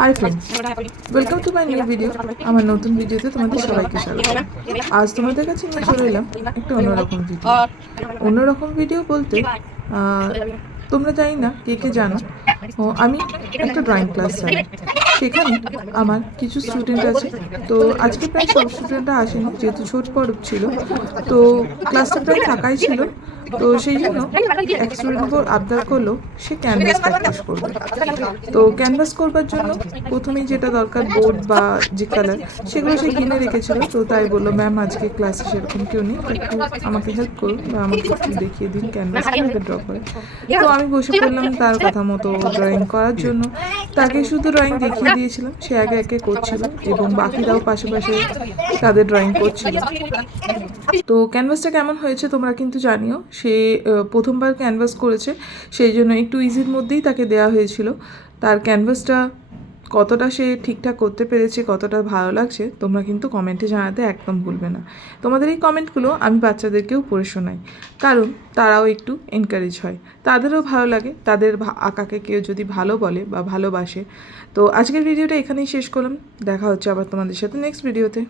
Hi friends, welcome to my new video. আমার নতুন ভিডিওতে তোমাদের সবাইকে স্বাগত। আজ তোমাদের কাছে নিয়ে চলে এলাম একটা অন্যরকম ভিডিও বলতে তোমরা জানি না কে কে জানো, আমি একটা ড্রয়িং ক্লাস চালাই। সেখানে আমার কিছু স্টুডেন্ট আছে। তো আজকে প্রায় সব স্টুডেন্টরা আসেনি, যেহেতু ছোট পর্ব ছিল। তো ক্লাসটা প্রায় ফাঁকাই ছিল। তো সেই জন্য এক স্টুডেন্ট আবদার করলো সে ক্যানভাস প্র্যাকটিস করবে। তো ক্যানভাস করবার জন্য প্রথমেই যেটা দরকার, বোর্ড বা যে কালার, সেগুলো সে কিনে রেখেছিল। তো তাই বললো, ম্যাম আজকে ক্লাসে সেরকম কেউ নেই, একটু আমাকে হেল্প করুন বা আমাকে একটু দেখিয়ে দিন ক্যানভাস কীভাবে ড্র করে। তো আমি বসে পড়লাম তার কথা মতো ড্রয়িং করার জন্য। তাকে শুধু ড্রয়িং দেখিয়ে দিয়েছিলাম, সে একে একে করছিল এবং বাকিরাও পাশে পাশে তাদের ড্রয়িং করছিল। তো ক্যানভাসটা কেমন হয়েছে তোমরা কিন্তু জানিও। সে প্রথমবার ক্যানভাস করেছে, সেই জন্য একটু ইজির মধ্যেই তাকে দেওয়া হয়েছিল। তার ক্যানভাসটা কতটা সে ঠিকঠাক করতে পেরেছে, কতটা ভালো লাগছে, তোমরা কিন্তু কমেন্টে জানাতে একদম ভুলবে না। তোমাদের এই কমেন্টগুলো আমি বাচ্চাদেরকেও পড়ে শোনাই, কারণ তারাও একটু এনকারেজ হয়, তাদেরও ভালো লাগে তাদের আঁকাকে কেউ যদি ভালো বলে বা ভালোবাসে। তো আজকের ভিডিওটা এখানেই শেষ করলাম, দেখা হচ্ছে আবার তোমাদের সাথে নেক্সট ভিডিওতে।